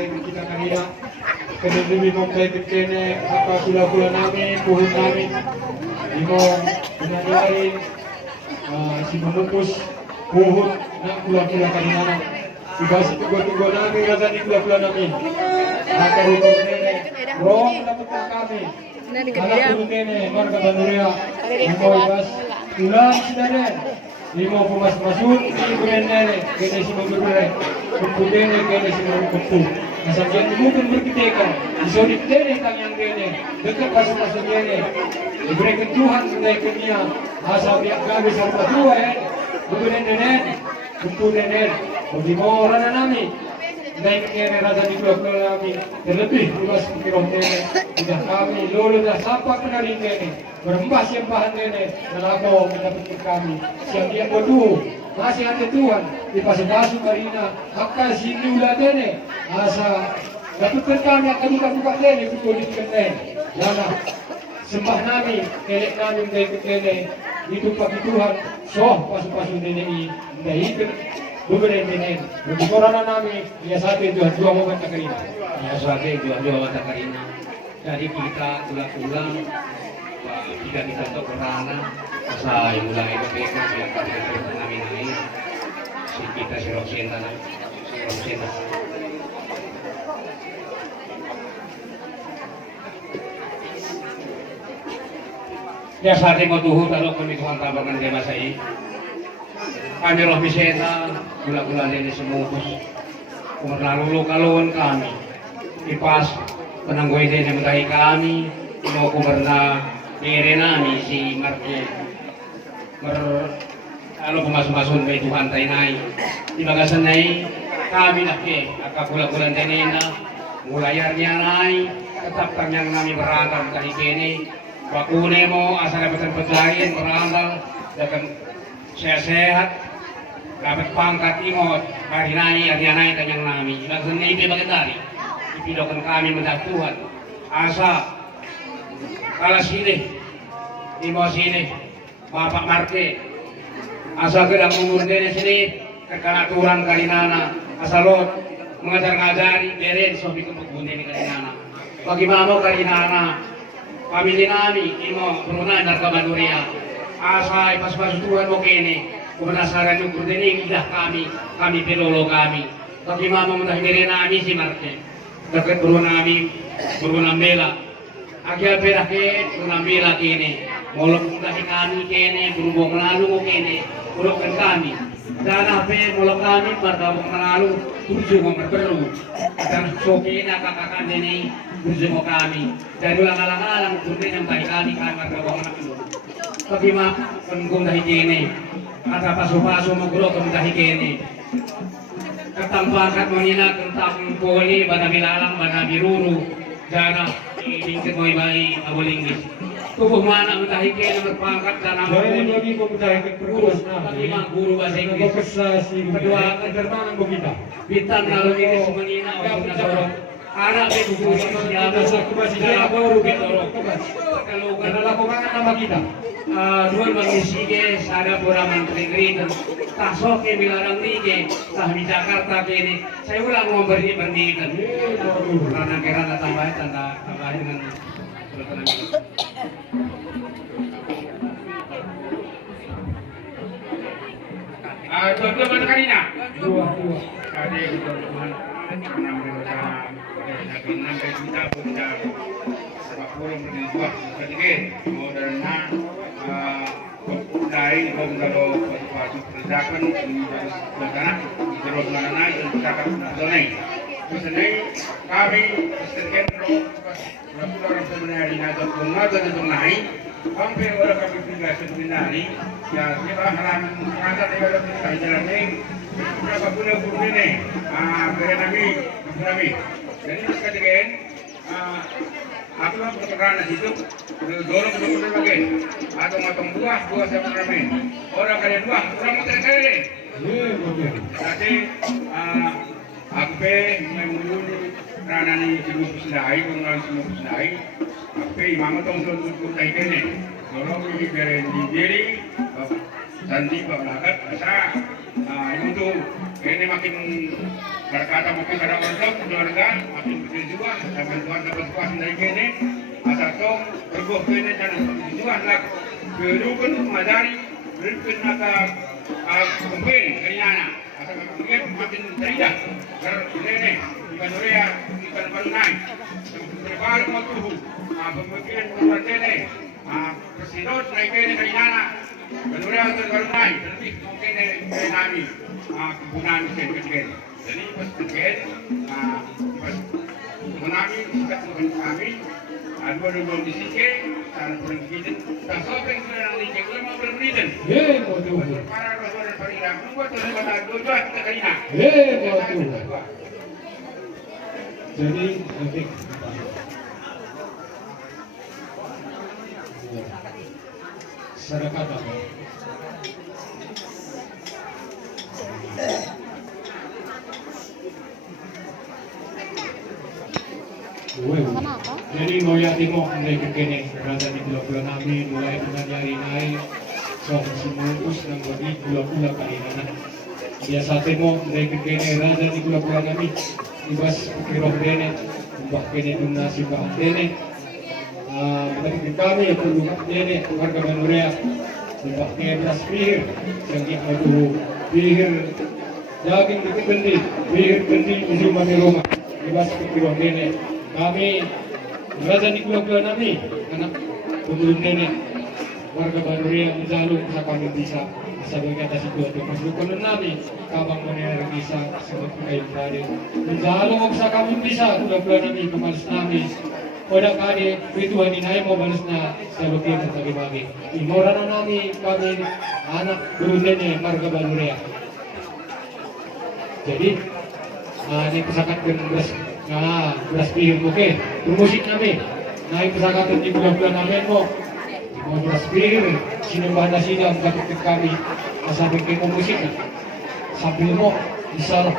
baik kita kanina. Kena demi baik kene apa pula namin, puhun namin. Imo pinagarin si menupus puhun ng pula kanina. Ibasi tugo namin rasa di pula namin. Akan hukum nene, rong dapat kami. Anak pun nene, marga banuria. Imo ibas ulang sinane. Imo pumas-masud di nene, kene si menurure. Kumpudene kene si menurure. Nasabyan ni mungkin berkiteka, isodit nene kanyang nene, dekat pasok nene. Diberikan Tuhan menaikkan dia, asal biak kami serta Tuhan. Bukan nene, kumpudene. Bagi orang nami. Naik kene rasa di pulau kami terlebih luas pikiran nene. Sudah kami lolo dah sapa kenali nene. Berembas yang bahan nene nelago mendapatkan kami. Siang dia bodoh masih ada Tuhan di pasadasu karina hakka sini ulah nene. Asa dapatkan kami akan buka nene kulikan nene. Lana sembah nami kelek nami dari nene itu pagi Tuhan soh pasu nene ini dari Bukan ini, bagi korana nami, ya satu dua momen takarina. Ya satu dua momen takarina. Jadi kita ulang-ulang, jika kita untuk korana, saya mulai berpikir yang kita nami, si kita si Roksena. Ya saat ini tuh kalau kami Tuhan tabarkan dia masa ini. Kami roh bisena, gula-gula ini semukus. Kumar lalu kalon kami. Ipas penanggoy din yang mentahi kami. Mau kumar na kere nami si Marke. Ano pumasok-masok may Tuhan tayo nai. Ibagasan nai kami nake. Aka gula-gula din na. Mulayar niya nai. Kataptang niyang nami berangkal mentahi kene. Bakune mo asal dapat lain berangkal. Dapat sehat-sehat. Dapat pangkat imot, hari nai, kanyang nami. Langsung ipi bagitari. Ipidokan kami mendak Tuhan. Asa, kalah sini, imo sini, Bapak Marke. Asa kedang umur dene sini, kekanaturan kalinana. Asa lot, mengajar-ngajari, beren, sobi kempuk bunde ni kalinana. Bagaimana kalinana, pamili nami, imo, berunan darga Banuria. Asa, pas-pas Tuhan mo kene. Penasaran yung kurdening ilah kami pilolo kami. Tapi mama mendahiri nami si Marke. Dekat berunang bela. Agyal perakit berunang bela kene. Molok mendahi kami kene, berubah melalui kene, berubah kami. Dan apa molok kami bertabung melalui tujuh berberu. Dan sokena kakak ini tujuh kami. Dan ulang-alang kurdeng yang baik kami bertabung melalui. Tapi mama penggung dahi kene. Ada pasu-pasu magro kemudahi kene. Ketampakat manina kentang poli bana bilalang bana biruru jana ingkit mo ibai abolingis. Tubuh mana mutahi kene berpangkat dan nama poli. Lagi pemudahi perkuas na. Lima guru bahasa Inggris. Kedua ketertangan kita. Bintang lalu ini semenina untuk nasorong. Anak itu siapa siapa baru bitorok. Kalau Adalah pemangan nama kita. Dua manusia sada pura menteri dan tasok ke bilarang tige tah di Jakarta kini saya ulang mau berdikan karena kira tambahin dengan dua mana karina Dua. ada teman dari pembawa pasuk kerjakan di tanah terus mana cakap zonai misalnya kami sekian orang sebenarnya nazar nazar itu naik hampir orang kami tinggal sebenarnya ya kita halaman nazar di dalam jalan ini berapa punya guru ini kami jadi sekian aku lah pertukaran hidup dorong betul-betul lagi atau matang dua sama ramai orang kalian dua orang mau terkait jadi aku mengunjungi karena ini semua pusdai mengenal semua pusdai aku imam itu untuk taik ini dorong ini beri diri sandi bapak asa untuk ini makin berkata mungkin ada untuk keluarga makin berjuang dan bantuan dapat kuasa dari kini asal tong berbuah kini dan berjuang lah berukun madari berukun maka kembali kayaknya asal kemudian makin teriak ini ikan urea ikan barunai berbagai macam pemikiran kemudian ini persidot naik kini kayaknya Benuria untuk barunai lebih mungkin dari kami kegunaan kecil. Jadi pas kecil, pas menami kita kami, dua di sini, cara berpikir, tak sampai ke dalam lingkungan kita mau berpikir. Betul. Para orang perintah, buat terus pada dua kita kena. Betul. Jadi nanti sedekah apa? Jadi ngoya timo mulai kekene berada di bulan namin mulai menanyari naik so simulus ng wadi pula-pula kanina. Biasa timo mulai kekene berada di bulan namin ibas kirok dene ubah kene dun nasi ba dene Menurut kami ya perlu dene warga Manurea ubah kene beras pihir yang diadu pihir daging dikit bendi pihir bendi di rumah ibas kirok dene kami berada di bulan namin anak pemulung nenek warga Manurea menjaluk sa kami bisa sabi kata si Kuya ito maslukunan namin kabang mangyari bisa sagot ko kayo tadi menjaluk sa kami bisa bulan namin kemalis namin pada kali rituan inay mo balas na sa lukin at nagibagi imora na namin kami anak pemulung nenek warga Manurea jadi ini pesakat beras pihir mo ke rumusik namin na ipasakatan di bulan namin mo mau beras pihir sinimbahan na sila ang kapitid kami masabing kayo musik sambil mo isa